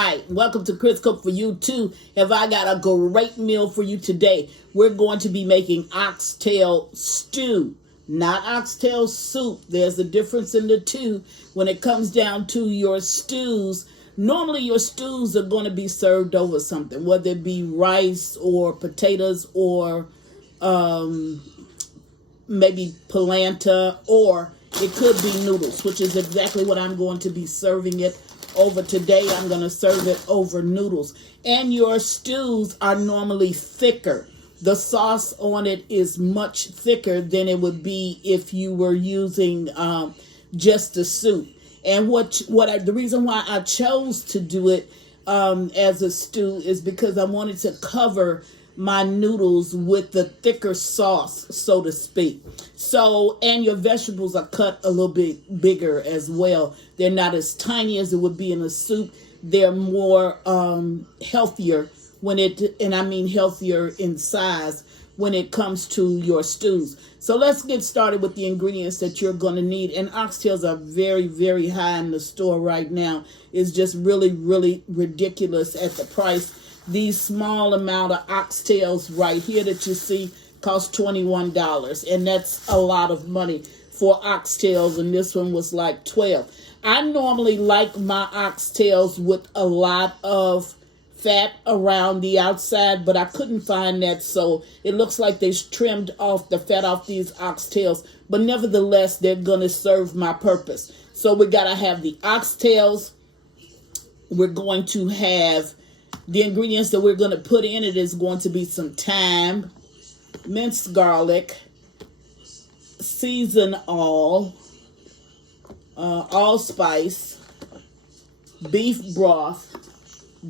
Hi, welcome to Chris Cook for You Too. Have I got a great meal for you today? We're going to be making oxtail stew, not oxtail soup. There's a difference in the two when it comes down to your stews. Normally your stews are going to be served over something, whether it be rice or potatoes or maybe polenta, or it could be noodles, which is exactly what I'm going to be serving it over today. I'm going to serve it over noodles. And your stews are normally thicker. The sauce on it is much thicker than it would be if you were using just the soup. And the reason why I chose to do it as a stew is because I wanted to cover my noodles with the thicker sauce, so to speak. So, and your vegetables are cut a little bit bigger as well. They're not as tiny as it would be in a soup. They're more healthier and I mean healthier in size when it comes to your stews. So let's get started with the ingredients that you're going to need. And oxtails are very, very high in the store right now. It's just really, really ridiculous at the price. These small amount of oxtails right here that you see cost $21. And that's a lot of money for oxtails. And this one was like $12. I normally like my oxtails with a lot of fat around the outside, but I couldn't find that. So it looks like they trimmed off the fat off these oxtails. But nevertheless, they're going to serve my purpose. So we got to have the oxtails. We're going to have the ingredients that we're going to put in it is going to be some thyme, minced garlic, season allspice, beef broth.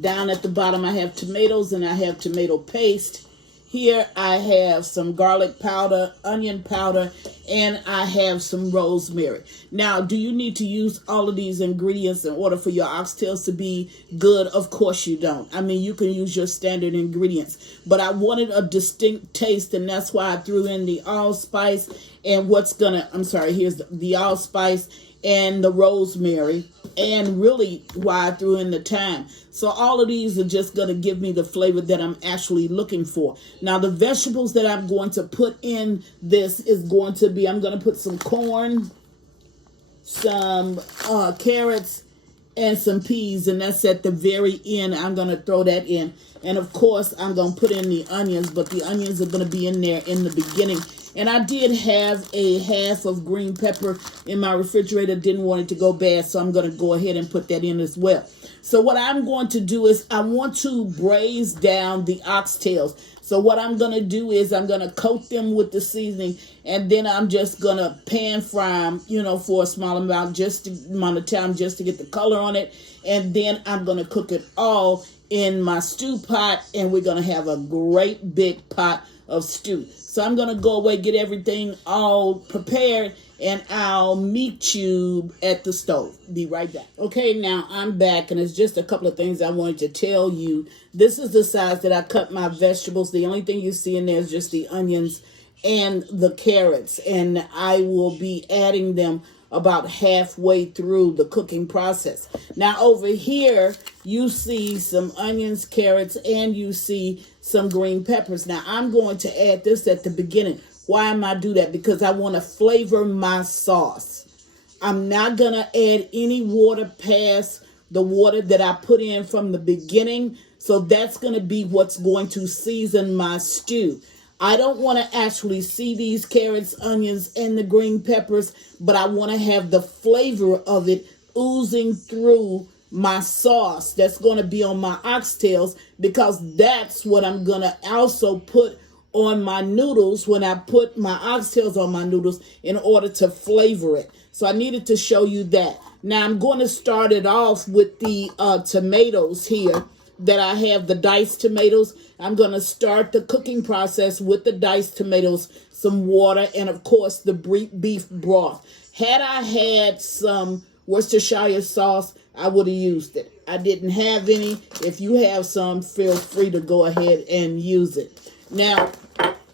Down at the bottom I have tomatoes and I have tomato paste. Here I have some garlic powder, onion powder, and I have some rosemary. Now, do you need to use all of these ingredients in order for your oxtails to be good? Of course you don't. I mean, you can use your standard ingredients. But I wanted a distinct taste, and that's why I threw in the allspice and here's the allspice and the rosemary, and really why I threw in the thyme. So all of these are just going to give me the flavor that I'm actually looking for. Now the vegetables that I'm going to put in this is going to be, I'm going to put some corn, some carrots, and some peas, and that's at the very end. I'm going to throw that in. And of course I'm going to put in the onions, but the onions are going to be in there in the beginning. And I did have a half of green pepper in my refrigerator. Didn't want it to go bad, so I'm going to go ahead and put that in as well. So what I'm going to do is I want to braise down the oxtails. So what I'm going to do is I'm going to coat them with the seasoning, and then I'm just going to pan fry them, for a small amount, amount of time just to get the color on it. And then I'm going to cook it all in my stew pot, and we're going to have a great big pot of stew. So I'm going to go away, get everything all prepared, and I'll meet you at the stove. Be right back. Okay, now I'm back, and it's just a couple of things I wanted to tell you. This is the size that I cut my vegetables. The only thing you see in there is just the onions and the carrots, and I will be adding them about halfway through the cooking process. Now over here, you see some onions, carrots, and you see some green peppers. Now I'm going to add this at the beginning. Why am I do that? Because I want to flavor my sauce. I'm not going to add any water past the water that I put in from the beginning. So that's going to be what's going to season my stew. I don't want to actually see these carrots, onions, and the green peppers, but I want to have the flavor of it oozing through my sauce that's going to be on my oxtails, because that's what I'm going to also put on my noodles when I put my oxtails on my noodles in order to flavor it. So I needed to show you that. Now I'm going to start it off with the tomatoes here that I have, the diced tomatoes. I'm going to start the cooking process with the diced tomatoes, some water, and of course the beef broth. Had I had some Worcestershire sauce, I would have used it. I didn't have any. If you have some, feel free to go ahead and use it. Now,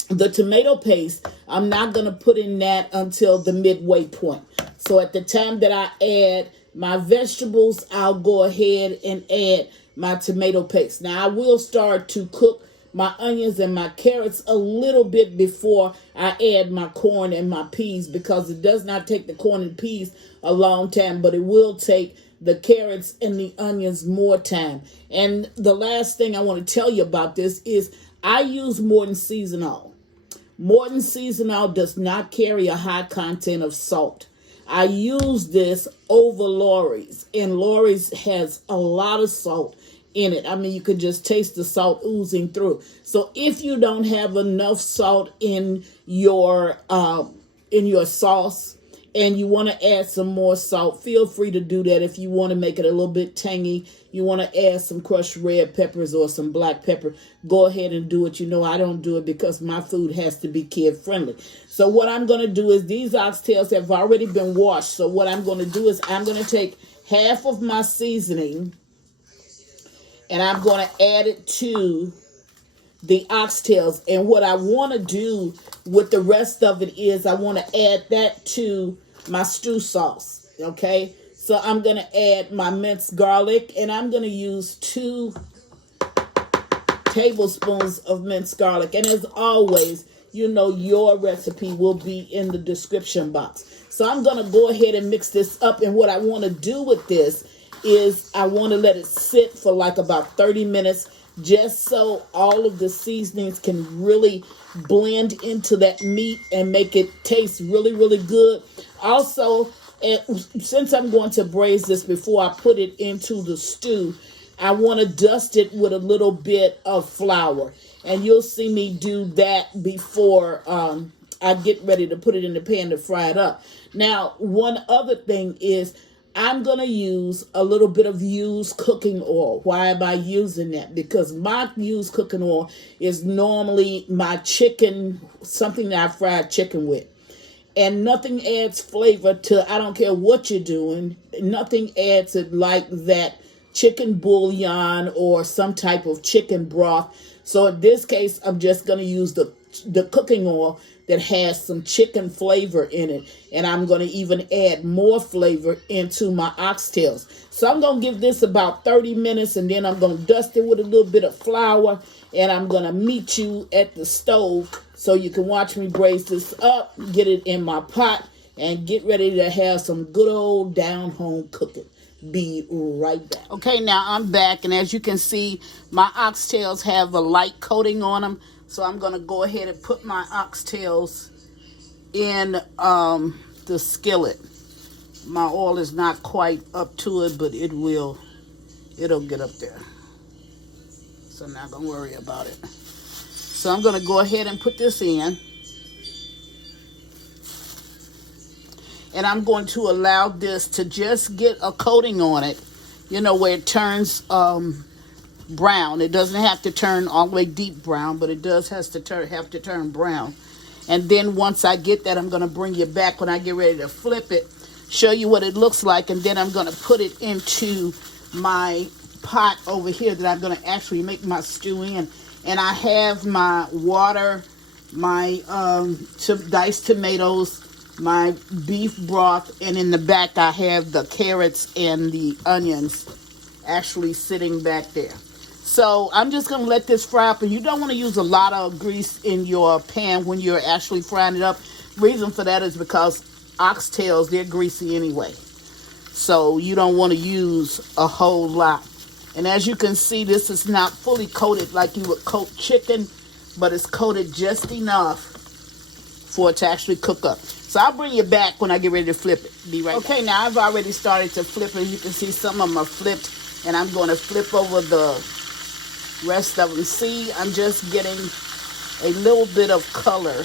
the tomato paste, I'm not going to put in that until the midway point. So So at the time that I add my vegetables, I'll go ahead and add my tomato paste. Now I will start to cook my onions and my carrots a little bit before I add my corn and my peas, because it does not take the corn and peas a long time, but it will take the carrots and the onions more time. And the last thing I want to tell you about this is I use Morton seasonal. Morton seasonal does not carry a high content of salt. I use this over Lawry's, and Lawry's has a lot of salt in it. I mean, you could just taste the salt oozing through. So if you don't have enough salt in your sauce and you want to add some more salt, feel free to do that. If you want to make it a little bit tangy, you want to add some crushed red peppers or some black pepper, go ahead and do it. You know, I don't do it because my food has to be kid friendly. So what I'm going to do is, these oxtails have already been washed. So what I'm going to do is I'm going to take half of my seasoning and I'm going to add it to the oxtails. And what I want to do with the rest of it is I want to add that to my stew sauce. Okay, so I'm going to add my minced garlic, and I'm going to use 2 tablespoons of minced garlic. And as always, you know, your recipe will be in the description box. So I'm going to go ahead and mix this up. And what I want to do with this is I want to let it sit for like about 30 minutes, just so all of the seasonings can really blend into that meat and make it taste really, really good. Also, since I'm going to braise this before I put it into the stew, I want to dust it with a little bit of flour. And you'll see me do that before I get ready to put it in the pan to fry it up. Now, one other thing is, I'm going to use a little bit of used cooking oil. Why am I using that? Because my used cooking oil is normally my chicken, something that I fried chicken with. And nothing adds flavor to, I don't care what you're doing, nothing adds it like that chicken bouillon or some type of chicken broth. So in this case, I'm just going to use the cooking oil that has some chicken flavor in it. And I'm going to even add more flavor into my oxtails. So I'm going to give this about 30 minutes, and then I'm going to dust it with a little bit of flour, and I'm going to meet you at the stove so you can watch me braise this up, get it in my pot, and get ready to have some good old down-home cooking. Be right back. Okay, now I'm back, and as you can see, my oxtails have a light coating on them. So I'm going to go ahead and put my oxtails in the skillet. My oil is not quite up to it, but it'll get up there. So I'm not going to worry about it. So I'm going to go ahead and put this in. And I'm going to allow this to just get a coating on it, you know, where it turns brown. It doesn't have to turn all the way deep brown, but it does have to turn brown. And then once I get that, I'm going to bring you back when I get ready to flip it, show you what it looks like, and then I'm going to put it into my pot over here that I'm going to actually make my stew in. And I have my water, my diced tomatoes, my beef broth, and in the back I have the carrots and the onions actually sitting back there. So I'm just going to let this fry up, and you don't want to use a lot of grease in your pan when you're actually frying it up. Reason for that is because oxtails, they're greasy anyway. So you don't want to use a whole lot. And as you can see, this is not fully coated like you would coat chicken, but it's coated just enough for it to actually cook up. So I'll bring you back when I get ready to flip it. Be right back. Okay, now I've already started to flip it. You can see some of them are flipped, and I'm going to flip over the rest of them. See, I'm just getting a little bit of color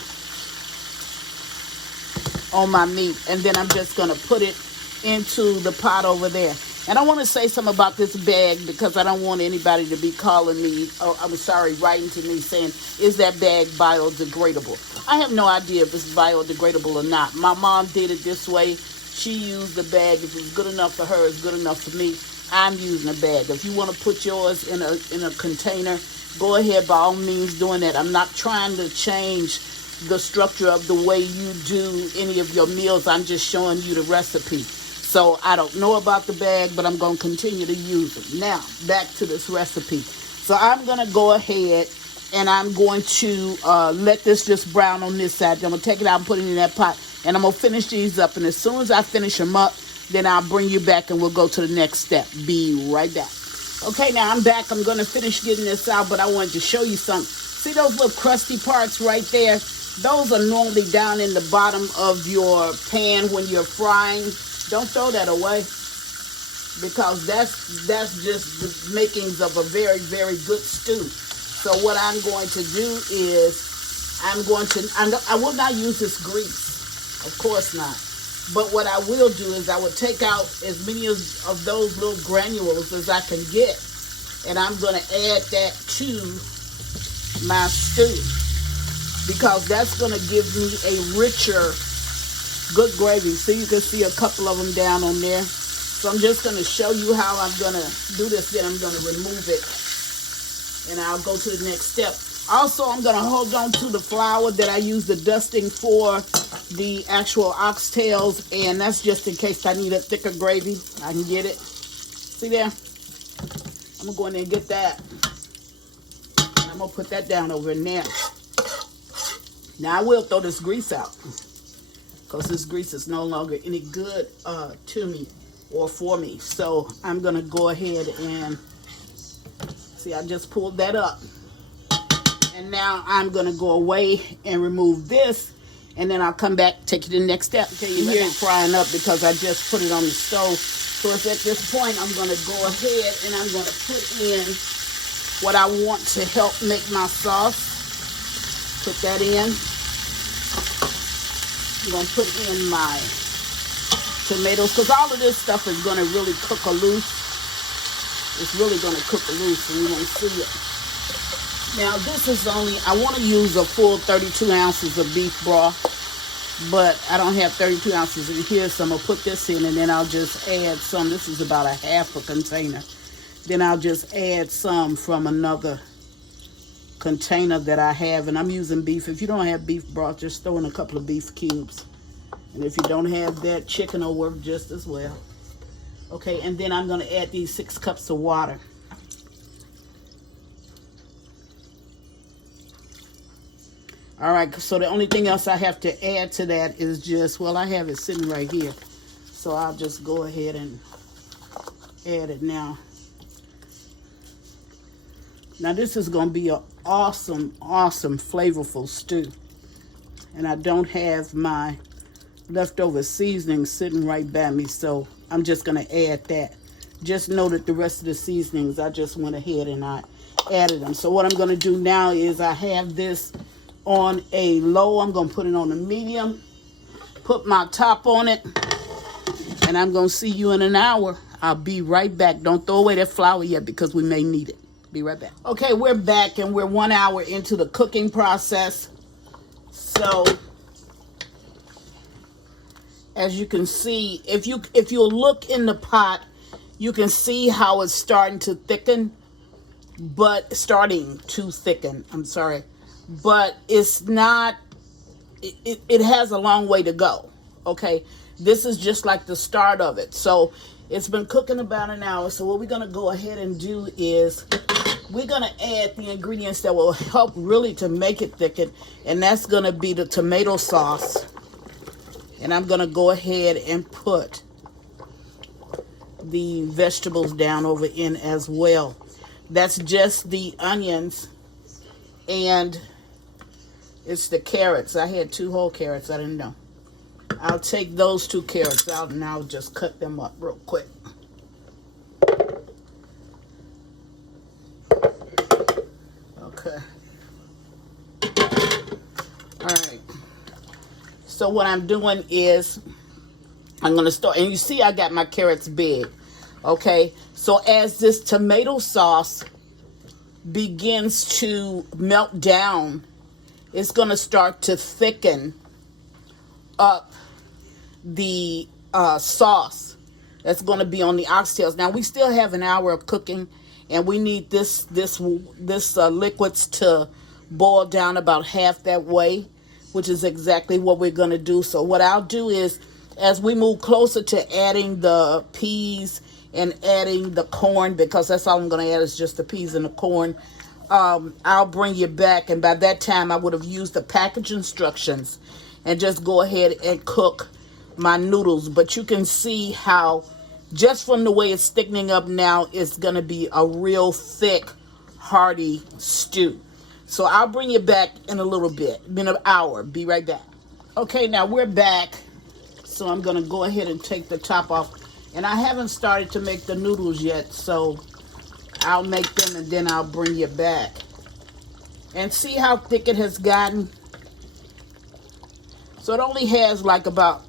on my meat, and then I'm just going to put it into the pot over there. And I want to say something about this bag, because I don't want anybody to be calling me, writing to me saying, is that bag biodegradable? I have no idea if it's biodegradable or not. My mom did it this way. She used the bag. If it's good enough for her, it's good enough for me. I'm using a bag. If you want to put yours in a container, go ahead, by all means doing that. I'm not trying to change the structure of the way you do any of your meals. I'm just showing you the recipe. So I don't know about the bag, but I'm going to continue to use it. Now, back to this recipe. So I'm going to go ahead and I'm going to let this just brown on this side. I'm going to take it out and put it in that pot. And I'm going to finish these up. And as soon as I finish them up, then I'll bring you back and we'll go to the next step. Be right back. Okay, now I'm back. I'm going to finish getting this out, but I wanted to show you something. See those little crusty parts right there? Those are normally down in the bottom of your pan when you're frying. Don't throw that away, because that's just the makings of a very, very good stew. So what I'm going to do is I will not use this grease, of course not. But what I will do is I will take out as many of those little granules as I can get, and I'm going to add that to my stew, because that's going to give me a richer, good gravy. So you can see a couple of them down on there. So I'm just going to show you how I'm going to do this. Then I'm going to remove it, and I'll go to the next step. Also, I'm going to hold on to the flour that I use the dusting for the actual oxtails, and that's just in case I need a thicker gravy. I can get it. See there? I'm going to go in there and get that. I'm going to put that down over in there. Now, I will throw this grease out, because this grease is no longer any good to me or for me. So I'm going to go ahead and, see, I just pulled that up. And now I'm going to go away and remove this, and then I'll come back, take you to the next step. Okay, you hear it frying up because I just put it on the stove. So it's at this point I'm going to go ahead and I'm going to put in what I want to help make my sauce. Put that in. I'm going to put in my tomatoes, because all of this stuff is going to really cook a loose. It's really going to cook a loose, and you won't see it. Now, this is only, I want to use a full 32 ounces of beef broth, but I don't have 32 ounces in here, so I'm going to put this in, and then I'll just add some. This is about a half a container. Then I'll just add some from another container that I have, and I'm using beef. If you don't have beef broth, just throw in a couple of beef cubes. And if you don't have that, chicken will work just as well. Okay, and then I'm going to add these 6 cups of water. All right, so the only thing else I have to add to that is just, well, I have it sitting right here. So I'll just go ahead and add it now. Now this is going to be an awesome, awesome, flavorful stew. And I don't have my leftover seasoning sitting right by me, so I'm just going to add that. Just know that the rest of the seasonings, I just went ahead and I added them. So what I'm going to do now is I have this on a low. I'm going to put it on a medium, put my top on it, and I'm going to see you in an hour. I'll be right back. Don't throw away that flour yet, because we may need it. Be right back. Okay, we're back, and we're 1 hour into the cooking process. So as you can see, if you look in the pot, you can see how it's starting to thicken, but but it's not, it has a long way to go. Okay, this is just like the start of it. So it's been cooking about an hour. So what we're going to go ahead and do is we're going to add the ingredients that will help really to make it thicken, and that's going to be the tomato sauce. And I'm going to go ahead and put the vegetables down over in as well. That's just the onions, and it's the carrots. I had 2 whole carrots. I didn't know. I'll take those 2 carrots out, and I'll just cut them up real quick. Okay. All right. So what I'm doing is I'm going to start, and you see I got my carrots big. Okay. So as this tomato sauce begins to melt down, it's going to start to thicken up the sauce that's going to be on the oxtails. Now we still have an hour of cooking, and we need this liquids to boil down about half that way. which is exactly what we're going to do. So what I'll do is, as we move closer to adding the peas and adding the corn, because that's all I'm going to add is just the peas and the corn, I'll bring you back. And by that time, I would have used the package instructions and just go ahead and cook my noodles. But you can see how, just from the way it's thickening up now, it's going to be a real thick, hearty stew. So I'll bring you back in a little bit, in an hour. Be right back. Okay, now we're back. So I'm going to go ahead and take the top off. And I haven't started to make the noodles yet, so I'll make them and then I'll bring you back. And see how thick it has gotten? So it only has like about,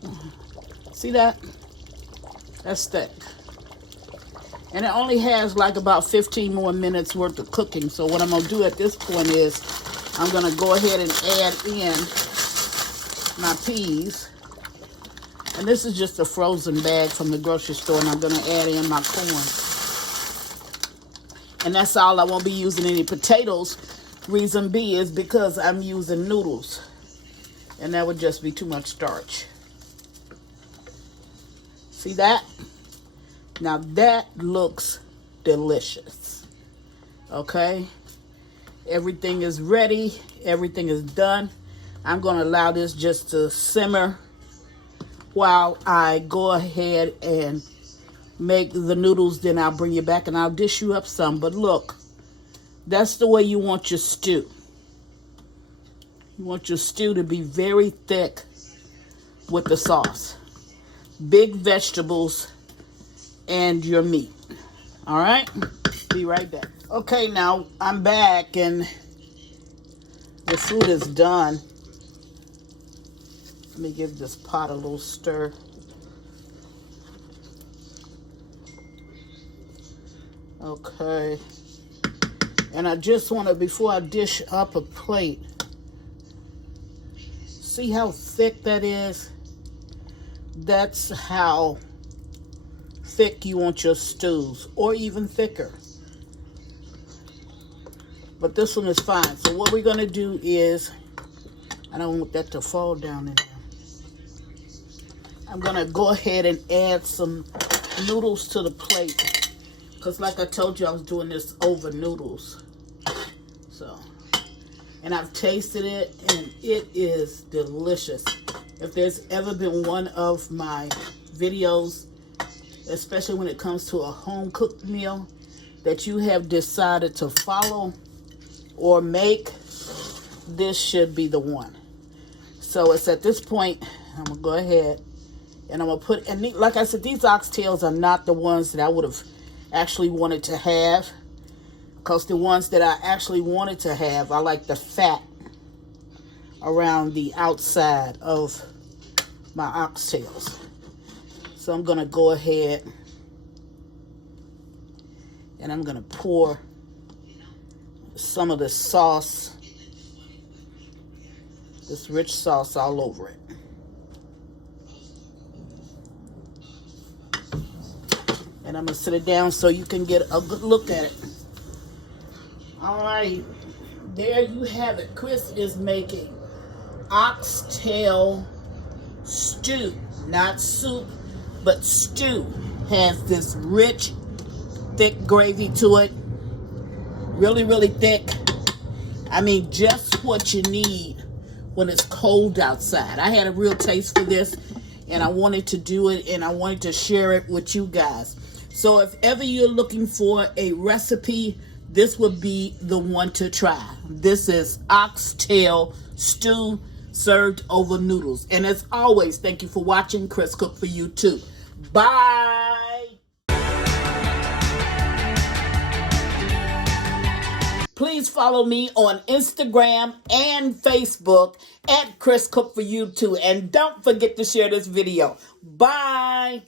see that? That's thick. And it only has like about 15 more minutes worth of cooking. So what I'm going to do at this point is I'm going to go ahead and add in my peas. And this is just a frozen bag from the grocery store, and I'm going to add in my corn. And that's all. I won't be using any potatoes. Reason B is because I'm using noodles. And that would just be too much starch. See that? Now that looks delicious. Okay? Everything is ready. Everything is done. I'm going to allow this just to simmer while I go ahead and make the noodles. Then I'll bring you back and I'll dish you up some. But look, that's the way you want your stew. You want your stew to be very thick with the sauce. Big vegetables and your meat. All right? Be right back. Okay, now I'm back and the food is done. Let me give this pot a little stir. Okay. And I just want to, before I dish up a plate, see how thick that is? That's how thick you want your stews, or even thicker. But this one is fine. So what we're going to do is, I don't want that to fall down in there. I'm going to go ahead and add some noodles to the plate. Because like I told you, I was doing this over noodles. So, and I've tasted it, and it is delicious. If there's ever been one of my videos, especially when it comes to a home-cooked meal, that you have decided to follow or make, this should be the one. So it's at this point, I'm going to go ahead and I'm going to put, and like I said, these oxtails are not the ones that I would have actually wanted to have, because the ones that I actually wanted to have, I like the fat around the outside of my oxtails. So I'm going to go ahead and I'm going to pour some of the sauce, this rich sauce, all over it. And I'm going to sit it down so you can get a good look at it. All right, there you have it. Chris is making oxtail stew, not soup, but stew. Has this rich, thick gravy to it. Really, really thick. I mean, just what you need when it's cold outside. I had a real taste for this, and I wanted to do it, and I wanted to share it with you guys. So if ever you're looking for a recipe, this would be the one to try. This is oxtail stew served over noodles. And as always, thank you for watching. Chris Cook for you too. Bye. Please follow me on Instagram and Facebook at Chris Cook for you too. And don't forget to share this video. Bye.